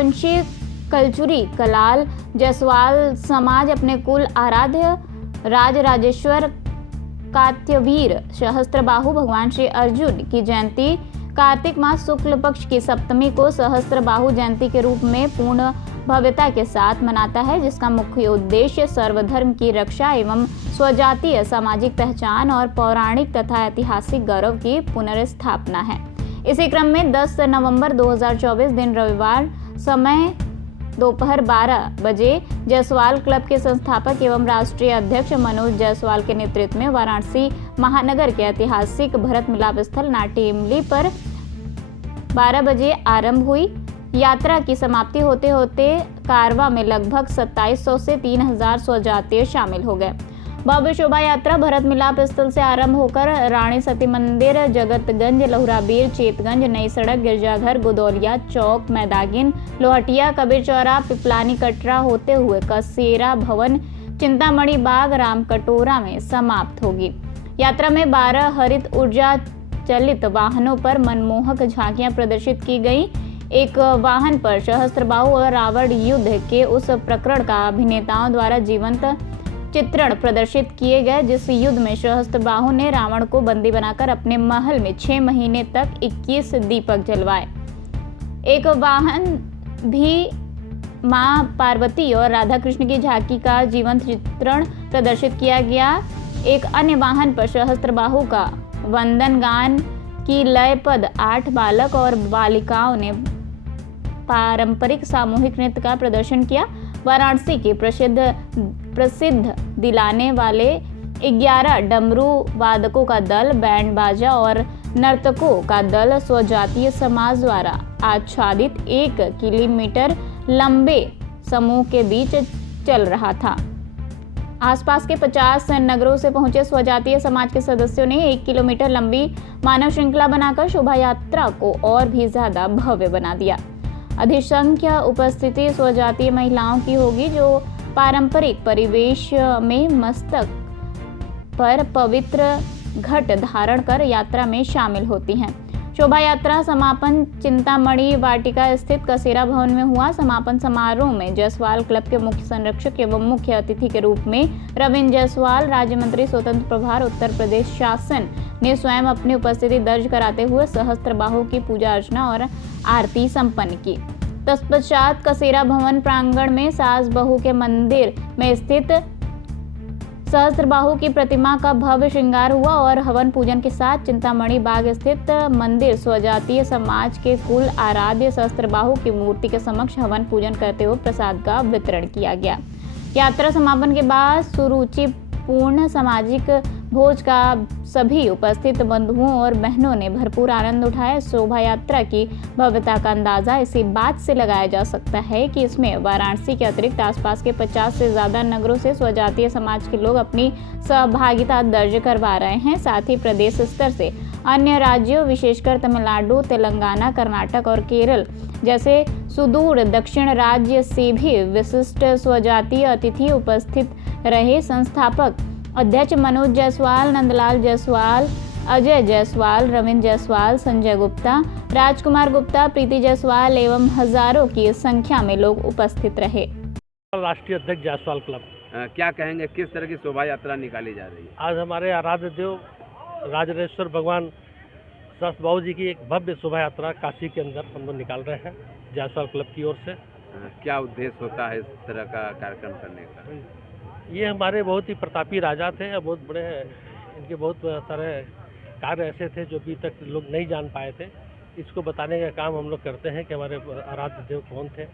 रघुवंशी कलचुरी कलाल जायसवाल समाज अपने कुल आराध्य राजराजेश्वर कात्यवीर सहस्त्रबाहु भगवान श्री अर्जुन की जयंती कार्तिक मास शुक्ल पक्ष की सप्तमी को सहस्त्रबाहु जयंती के रूप में पूर्ण भव्यता के साथ मनाता है, जिसका मुख्य उद्देश्य सर्वधर्म की रक्षा एवं स्वजातीय सामाजिक पहचान और पौराणिक तथा ऐतिहासिक गौरव की पुनर्स्थापना है। इसी क्रम में 10 नवंबर 2024 दिन रविवार समय दोपहर 12 बजे जायसवाल क्लब के संस्थापक एवं राष्ट्रीय अध्यक्ष मनोज जायसवाल के नेतृत्व में वाराणसी महानगर के ऐतिहासिक भरत मिलाप स्थल नाट्य इमली पर 12 बजे आरंभ हुई। यात्रा की समाप्ति होते होते कारवा में लगभग 2700 से 3000 स्वजातीय शामिल हो गए। भव्य शोभा यात्रा भरत मिलाप स्थल से आरंभ होकर रानी सती मंदिर, जगतगंज, लहुराबीर, चेतगंज, नई सड़क, गिरजाघर, गोदौलिया चौक, मैदागिन, लोहटिया, कबीर चौरा, पिपलानी कटरा होते हुए कसेरा भवन, चिंतामणि बाग, रामकटोरा में समाप्त होगी। यात्रा में 12 हरित ऊर्जा चलित वाहनों पर मनमोहक झांकियां प्रदर्शित की गई। एक वाहन पर सहस्त्रबाहु और रावण युद्ध के उस प्रकरण का अभिनेताओं द्वारा जीवंत चित्रण प्रदर्शित किए गए, जिस युद्ध में सहस्त्रबाहु ने रावण को बंदी बनाकर अपने महल में 6 महीने तक 21 दीपक जलवाए। एक वाहन भी मां पार्वती और राधा कृष्ण की झांकी का जीवंत चित्रण प्रदर्शित किया गया। एक अन्य वाहन पर सहस्त्रबाहु का वंदन गान की लय पद 8 बालक और बालिकाओं ने पारंपरिक सामूहिक नृत्य का प्रदर्शन किया। वाराणसी के प्रसिद्ध दिलाने वाले 11 डमरू वादकों का दल, बैंड बाजा और नर्तकों का दल स्वजातीय समाज द्वारा आच्छादित 1 किलोमीटर लंबे समूह के बीच चल रहा था। आसपास के 50 नगरों से पहुंचे स्वजातीय समाज के सदस्यों ने 1 किलोमीटर लंबी मानव श्रृंखला बनाकर शोभा यात्रा को और भी ज्यादा भव्य बना दिया। अधिसंख्य उपस्थिति स्वजातीय महिलाओं की होगी, जो पारंपरिक परिवेश में मस्तक पर पवित्र घट धारण कर यात्रा में शामिल होती हैं। शोभा यात्रा समापन चिंतामणि वाटिका स्थित कसेरा भवन में हुआ। समापन समारोह में जायसवाल क्लब के मुख्य संरक्षक एवं मुख्य अतिथि के रूप में रविंद्र जायसवाल, राज्य मंत्री स्वतंत्र प्रभार उत्तर प्रदेश शासन, ने स्वयं अपनी उपस्थिति दर्ज कराते हुए सहस्त्रबाहु की पूजा अर्चना और आरती संपन्न की। तत्पश्चात कसेरा भवन प्रांगण में सास बहू के मंदिर में स्थित सहस्त्रबाहु की प्रतिमा का भव्य श्रृंगार हुआ और हवन पूजन के साथ चिंतामणि बाग स्थित मंदिर स्वजातीय समाज के कुल आराध्य सहस्त्रबाहु की मूर्ति के समक्ष हवन पूजन करते हुए प्रसाद का वितरण किया गया। यात्रा समापन के बाद सुरुचिपूर्ण सामाजिक भोज का सभी उपस्थित बंधुओं और बहनों ने भरपूर आनंद उठाया। शोभा यात्रा की भव्यता का अंदाजा इसी बात से लगाया जा सकता है कि इसमें वाराणसी के अतिरिक्त आसपास के 50 से ज्यादा नगरों से स्वजातीय समाज के लोग अपनी सहभागिता दर्ज करवा रहे हैं। साथ ही प्रदेश स्तर से अन्य राज्यों विशेषकर तमिलनाडु, तेलंगाना, कर्नाटक और केरल जैसे सुदूर दक्षिण राज्य से भी विशिष्ट स्वजातीय अतिथि उपस्थित रहे। संस्थापक अध्यक्ष मनोज जायसवाल, नंदलाल जायसवाल, अजय जायसवाल, रविंद्र जायसवाल, संजय गुप्ता, राजकुमार गुप्ता, प्रीति जायसवाल एवं हजारों की संख्या में लोग उपस्थित रहे। राष्ट्रीय अध्यक्ष जायसवाल क्लब, क्या कहेंगे, किस तरह की शोभा यात्रा निकाली जा रही है? आज हमारे आराध्य देव राजराजेश्वर भगवान सहस्त्रबाहु जी की एक भव्य शोभा यात्रा काशी के अंदर हम लोग निकाल रहे हैं जायसवाल क्लब की ओर से। क्या उद्देश्य होता है इस तरह का कार्यक्रम करने का? ये हमारे बहुत ही प्रतापी राजा थे, बहुत बड़े, इनके बहुत सारे कार्य ऐसे थे जो अभी तक लोग नहीं जान पाए थे। इसको बताने का काम हम लोग करते हैं कि हमारे आराध्य देव कौन थे।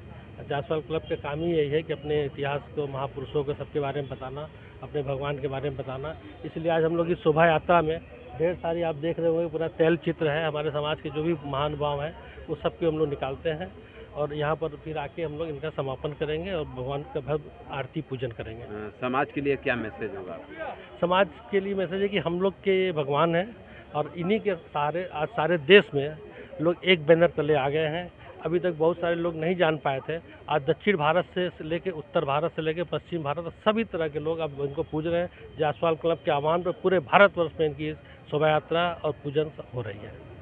जायसवाल क्लब का काम ही यही है कि अपने इतिहास को, महापुरुषों को, सबके बारे में बताना, अपने भगवान के बारे में बताना। इसलिए आज हम लोग इस शोभा यात्रा में ढेर सारी, आप देख रहे होंगे, पूरा तैल चित्र है हमारे समाज के जो भी महानुभाव हैं वो सबके हम लोग निकालते हैं और यहाँ पर फिर आके हम लोग इनका समापन करेंगे और भगवान का भव्य आरती पूजन करेंगे। समाज के लिए क्या मैसेज होगा? समाज के लिए मैसेज है कि हम लोग के भगवान हैं और इन्हीं के सहारे आज सारे देश में लोग एक बैनर तले आ गए हैं। अभी तक बहुत सारे लोग नहीं जान पाए थे। आज दक्षिण भारत से लेकर उत्तर भारत से लेकर पश्चिम भारत, सभी तरह के लोग अब इनको पूज रहे हैं। जायसवाल क्लब के आह्वान पर पूरे भारतवर्ष में इनकी शोभा यात्रा और पूजन हो रही है।